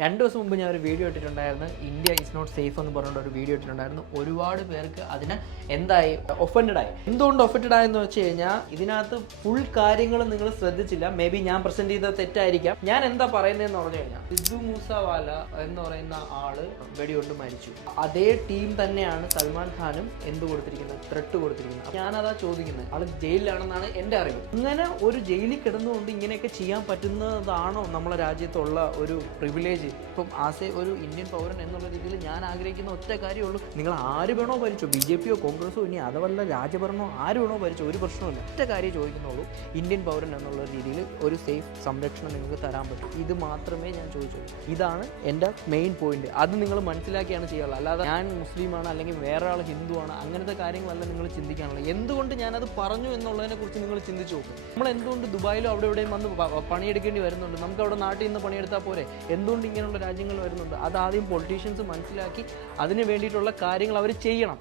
2 ദിവസം മുമ്പ് ഞാൻ ഒരു വീഡിയോ ഇട്ടിട്ടുണ്ടായിരുന്നു. ഇന്ത്യ ഈസ് നോട്ട് സേഫ് എന്ന് പറഞ്ഞുകൊണ്ട് ഒരു വീഡിയോ ഇട്ടിട്ടുണ്ടായിരുന്നു. ഒരുപാട് പേർക്ക് അതിന് എന്തായി ഒഫൻഡഡ് ആയി. എന്തുകൊണ്ട് ഒഫൻഡഡ് ആയെന്ന് വെച്ച് കഴിഞ്ഞാൽ ഇതിനകത്ത് ഫുൾ കാര്യങ്ങൾ നിങ്ങൾ ശ്രദ്ധിച്ചില്ല. മേ ബി ഞാൻ പ്രസന്റ് ചെയ്തത് തെറ്റായിരിക്കാം. ഞാൻ എന്താ പറയുന്നതെന്ന് പറഞ്ഞു കഴിഞ്ഞാൽ സിദ്ദു മൂസവാല എന്ന് പറയുന്ന ആള് വെടികൊണ്ട് മരിച്ചു. അതേ ടീം തന്നെയാണ് സൽമാൻ ഖാനും എന്ത് കൊടുത്തിരിക്കുന്നത്, ത്രെട്ട് കൊടുത്തിരിക്കുന്നത്. ഞാനതാ ചോദിക്കുന്നത്, ആള് ജയിലിലാണെന്നാണ് എൻ്റെ അറിവ്. ഇങ്ങനെ ഒരു ജയിലിൽ കിടന്നുകൊണ്ട് ഇങ്ങനെയൊക്കെ ചെയ്യാൻ പറ്റുന്നതാണോ നമ്മളെ രാജ്യത്തുള്ള ഒരു പ്രിവിലേജ്? ഇപ്പം ആസ് ഒരു ഇന്ത്യൻ പൗരൻ എന്നുള്ള രീതിയിൽ ഞാൻ ആഗ്രഹിക്കുന്ന ഒറ്റ കാര്യമുള്ളൂ, നിങ്ങൾ ആര് വേണോ ഭരിച്ചോ, BJP യോ കോൺഗ്രസോ, ഇനി അതവല്ല രാജഭരണമോ ആര് വേണോ ഭരിച്ചോ, ഒരു പ്രശ്നമില്ല. ഒറ്റ കാര്യം ചോദിക്കുന്നുള്ളൂ, ഇന്ത്യൻ പൗരൻ എന്നുള്ള രീതിയിൽ ഒരു സേഫ് സംരക്ഷണം നിങ്ങൾക്ക് തരാൻ പറ്റും. ഇത് മാത്രമേ ഞാൻ ചോദിച്ചുള്ളൂ. ഇതാണ് എൻ്റെ മെയിൻ പോയിന്റ്. അത് നിങ്ങൾ മനസ്സിലാക്കിയാണ് ചെയ്യാറുള്ളത്. അല്ലാതെ ഞാൻ മുസ്ലിമാണ് അല്ലെങ്കിൽ വേറെ ആൾ ഹിന്ദുവാണ് അങ്ങനത്തെ കാര്യങ്ങളല്ല നിങ്ങൾ ചിന്തിക്കാനുള്ളത്. എന്തുകൊണ്ട് ഞാനത് പറഞ്ഞു എന്നുള്ളതിനെ കുറിച്ച് നിങ്ങൾ ചിന്തിച്ചു നോക്കും. നമ്മൾ എന്തുകൊണ്ട് ദുബായിലോ അവിടെ എവിടെയും വന്ന് പണിയെടുക്കേണ്ടി വരുന്നുണ്ട്? നമുക്ക് അവിടെ നാട്ടിൽ നിന്ന് പണിയെടുത്താൽ പോരെ? എന്തുകൊണ്ട് ഇങ്ങനെയുള്ള രാജ്യങ്ങൾ വരുന്നുണ്ട്? അത് ആദ്യം പൊളിറ്റീഷ്യൻസ് മനസ്സിലാക്കി അതിന് വേണ്ടിയിട്ടുള്ള കാര്യങ്ങൾ അവർ ചെയ്യണം.